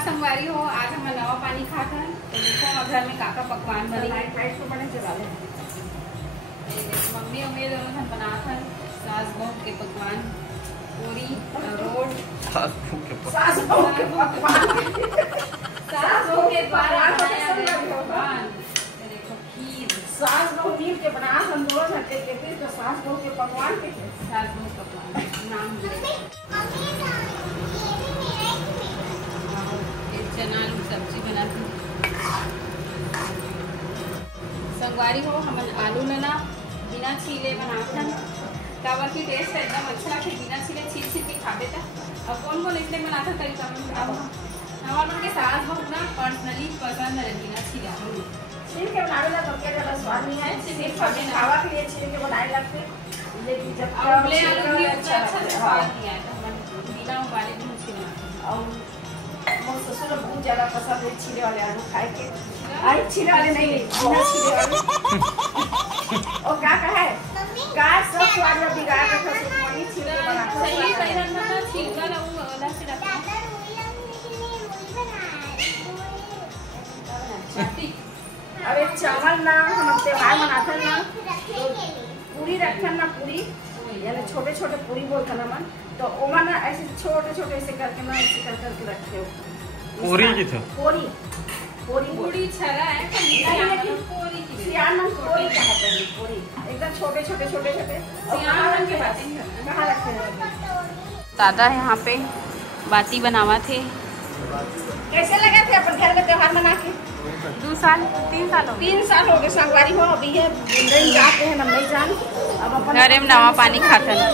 संगवारी हो, आज हम नवा पानी खाते हैं। तो देखो घर में काका पकवान बने मम्मी उम्मी दोनों हम बनाते हैं। सास बहू के पकवान, पूरी रोड, सास बहू के पकवान द्वारा बनाया गया पकवान। देखो खीर, सास बहू मिल के बना हम दोनों घंटे के फिर तो सास बहू के पकवान के सास बहू पकवान नाम चना सब्जी बनाती संगवारी हो। हम आलू लेना बिना छीले बनाते कावा की टेस्ट एकदम अच्छा लगता है। बिना छीले छील छील के खाते थे। अब कौन कौन इसलिए बनाता तरीका हमारे के सास बहुत ना पर्सनली पसंद है बिना छीले छील के बनाने का तो क्या ज़्यादा स्वाद नहीं है। सिर्फ खावा के लिए छील के बनाए लगते लेकिन जब उबले आलू भी अच्छा स्वाद नहीं आता। बिना उबाले भी छीले और बहुत ससुर बहुत ज़्यादा पसंद है छीले वाले आलू खाए के। आई छीले वाले नहीं बिना छीले वाले और क्या है का सब स्वाद में बिगाड़ के ससुर छीले बनाते सही सही रंग में छिलका लगू वाला से रखा अरे चावल ना हम त्योहार मनाते ना तो पूरी रखते ना पूरी यानी छोटे छोटे पूरी बोलते ना मन तो ओमा ना ऐसे छोटे छोटे ऐसे करके ना ऐसे कर करके रखते हो पूरी की था पूरी पूरी पूरी छरा है लेकिन पूरी की सियान में पूरी कहते हैं पूरी एकदम छोटे छोटे छोटे छोटे सियान रंग के बातें कहाँ रखते हैं दादा यहाँ पे बाती बनावा थे। कैसे लगे थे अपन घर में त्योहार मना के 2 साल 3 साल हो 3 साल हो गए संगवारी हो अभी है नहीं जाते हैं हम नहीं जान अब अपन घरे में नवा पानी खाते हैं।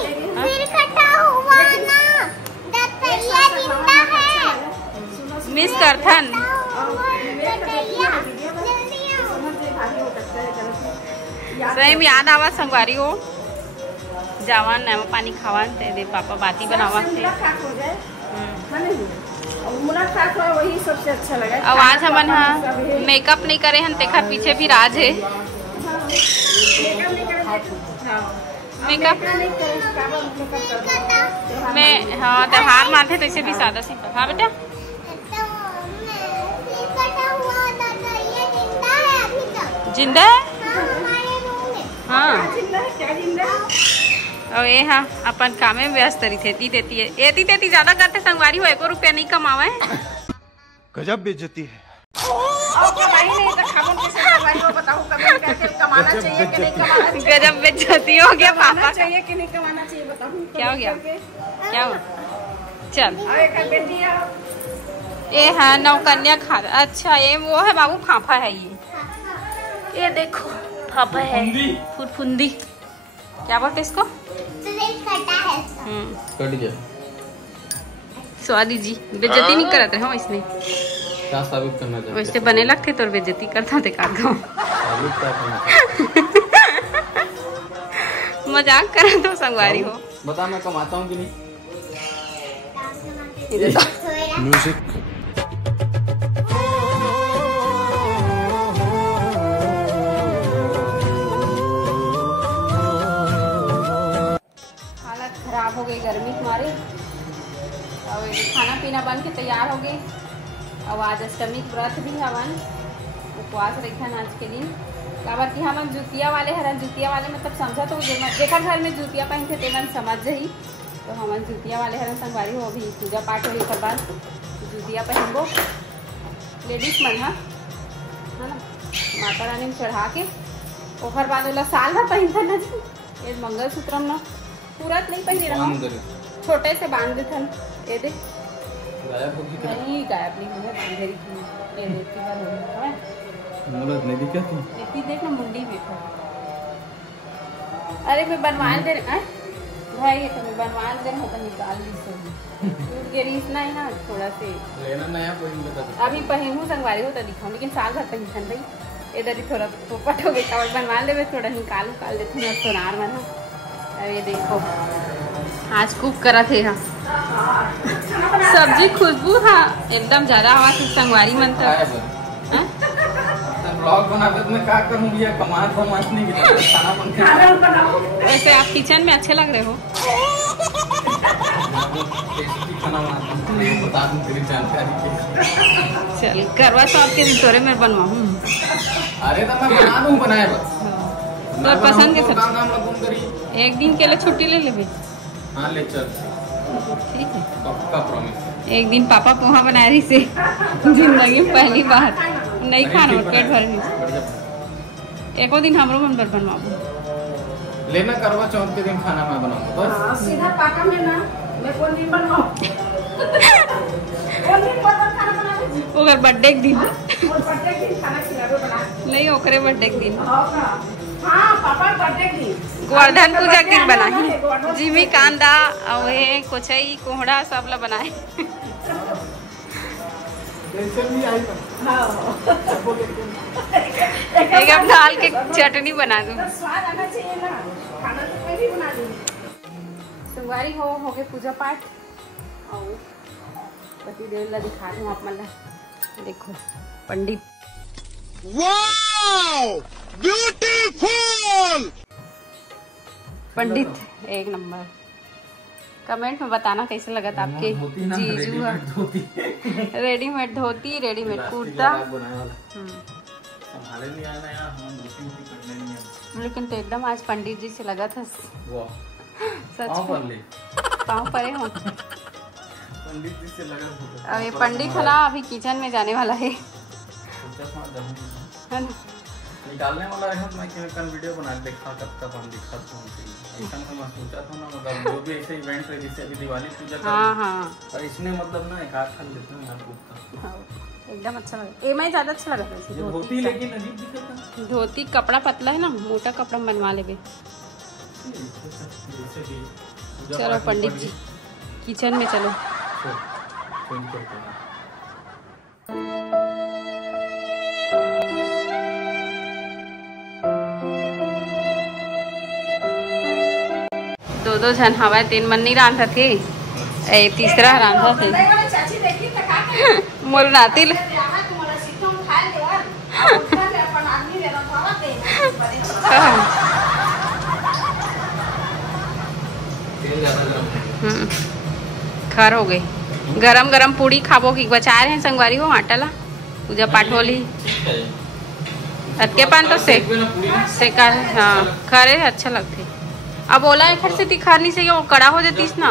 मिस करथन सही में याद आवा संगवारी हो जवान नवा पानी खावन ते दे पापा बाती बनावा थे। मुलाकात हो वही सबसे अच्छा लगा। अब आज हमन हाँ मेकअप नहीं करे हैं तेखर पीछे भी राज है। मेकअप में हाँ त्योहार मानते तो इसे भी सादा सिंपल। हाँ बेटा जिंदा है हाँ और ये हाँ अपन काम में व्यस्त रही थे देती है एती तेती ज्यादा करते संगवारी हो 1 रुपया नहीं कमावे। गजब बेइज्जती है। गजब बेइज्जती हो गया पापा चाहिए कि नहीं कमाना चाहिए बताओ क्या हो गया क्या हुआ चल ये हाँ नौकन्या खा अच्छा ये वो है बाबू फाफा है ये देखो फाफा है फुरफुंदी क्या बोलते इसको कट गया स्वादी जी बेइज्जती नहीं करते हो इसने क्या साबित करना चाहते वैसे बने लगते तो बेइज्जती करता थे का मजाक कर तो संगवारी हो बता मैं कमाता हूँ कि नहीं म्यूजिक खराब हो गई गर्मी के मारे और खाना पीना बन के तैयार हो गई। और आज अष्टमी व्रत भी हवन उपवास रखन आज के दिन काबर कि हमन जुतिया वाले हरन जुतिया वाले मतलब समझा तो जेकर घर में जुतिया पहनते तेमन समझ ही तो हमन जुतिया वाले हरन संगवारी हो भी पूजा पाठ हो एक बाद जुतिया पहनबो लेडीज मन है ना माता रानी में चढ़ा के ओकर बाद वाला साल भर पहनता ना जी ये मंगलसूत्र ना पूरा नहीं पहने रहा छोटे से बांध देथन ये देख नहीं गायब नहीं हुआ बांधे ये देखती बार हो है मुंडा नहीं दिखा तू इतनी देख ना मुंडी भी था। अरे मैं बनवाल दे रहा भाई ये तो मैं बनवाल दे रहा तो निकाल ली सो टूट गई रीस ना है ना थोड़ा से लेना नया पहन लेता अभी पहनूं संगवारी हो तो दिखाऊं लेकिन साल भर पहन भाई इधर ही थोड़ा पोपट हो गया और बनवा ले थोड़ा निकाल देती हूँ सोनार में ना। अब ये देखो आज कुक करा थे हाँ सब्जी खुशबू हाँ एकदम ज्यादा आवाज संगवारी मन था ब्लॉग बनाते मैं क्या करूं भैया कमाल फरमाइश नहीं किया खाना बनाओ। वैसे आप किचन में अच्छे लग रहे हो खाना बनाता हूँ, ये बता दूँ तेरी जानकारी के। चल करवा चौथ के दिन तोरे मैं बनवाऊँ। अरे तो मैं बना दूँ, बनाए बस। तो पसंद के सब काम लगूँ करी। एक दिन के लिए छुट्टी ले ले। हाँ ले चल, ठीक है, पक्का प्रॉमिस। एक दिन पापा पोहा बना रही से जिंदगी में पहली बार नहीं खाना पेट भर नहीं। एको दिन हमरो मन पर बनवाबू। लेना करवा चौथ के दिन खाना मैं बनाऊंगा बस। सीधा पाका में ना मैं कौन दिन बनाऊं। कौन दिन खाना बना दे। ओकर बर्थडे के दिन। और बर्थडे के दिन खाना खिलावे बना। नहीं ओकरे बर्थडे के दिन। हाँ पापा बर्थडे के दिन। गोवर्धन पूजा के दिन बनाही। जिमी कांदा और ये कोचई कोहड़ा सब ला बनाए। एक अब दाल के चटनी बना दूं। स्वाद आना चाहिए ना, खाना तो मैं भी बना दूँ। सोमवारी हो गए पूजा पाठ और पति देव ला दिखा दूँ आप मन ला। देखो पंडित, वाओ ब्यूटीफुल पंडित एक नंबर। कमेंट में बताना कैसे लगा था आपके जीजू। रेडीमेड धोती, रेडीमेड कुर्ता। संभाले नहीं आना यार, हम धोती करने नहीं आना। लेकिन तो एकदम आज पंडित जी से लगा था सच में। पाँव परे हो पंडित जी से लगा था। अब ये पंडित है ना अभी किचन में जाने वाला है ना? निकालने वाला है। मैं कल वीडियो बना देखा कब हम दिखा था ऐसा मैं सोचा था ना, मतलब जो भी ऐसे इवेंट है जैसे अभी दिवाली पूजा का। हाँ और इसमें मतलब ना एक आध खान लेते हैं आपको। एकदम अच्छा लगा। मैं ज्यादा अच्छा लगा था ये धोती, लेकिन अजीब दिखता है। धोती कपड़ा पतला है ना, मोटा कपड़ा बनवा ले। चलो पंडित जी किचन में चलो। दो जन हवा 3 मन नहीं रांधा थे, तीसरा रांधा थे। चाची देखी तो का मोर नाती खर हो गई। गरम गरम पूड़ी खाबो की बचा रहे हैं संगवारी हो आटा ला पूजा पाठ होली अतके पान तो सेका। हाँ खरे अच्छा लगते। अब ओला एक से तिखारनी से कड़ा हो जाती ना,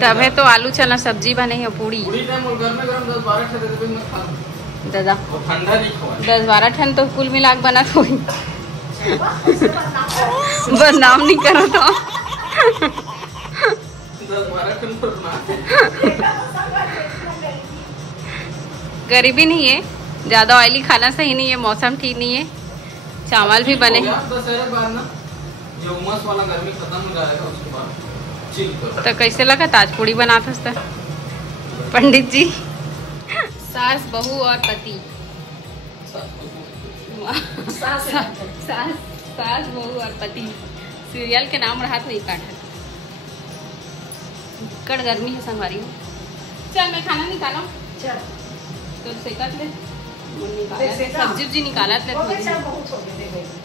तबे तो आलू चना सब्जी बने है पूड़ी। दादा 10-12 ठन तो कुल मिला के बना तो बदनाम नहीं करो तो। गरीबी नहीं है, ज्यादा ऑयली खाना सही नहीं है, मौसम ठीक नहीं है। चावल भी बने तो कैसे लगा ताज पूड़ी बनाता था पंडित जी। सास बहू और पति, सास बहू और पति सीरियल के नाम रहा तो नहीं काटा। कड़ गर्मी है संगवारी। चल मैं खाना निकाला तो सेका ले सब्जी उब्जी निकाला।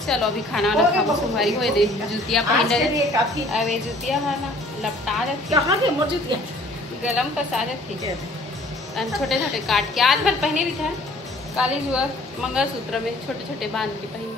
चलो अभी खाना वाना खाओ संगवारी हो दे। जुतिया पहन रहे अब ये जुतिया है ना लपटा रहे गलम कसा रहे छोटे छोटे काट के आज भर पहने भी था। काली जुआ मंगलसूत्र में छोटे छोटे बांध के पहन।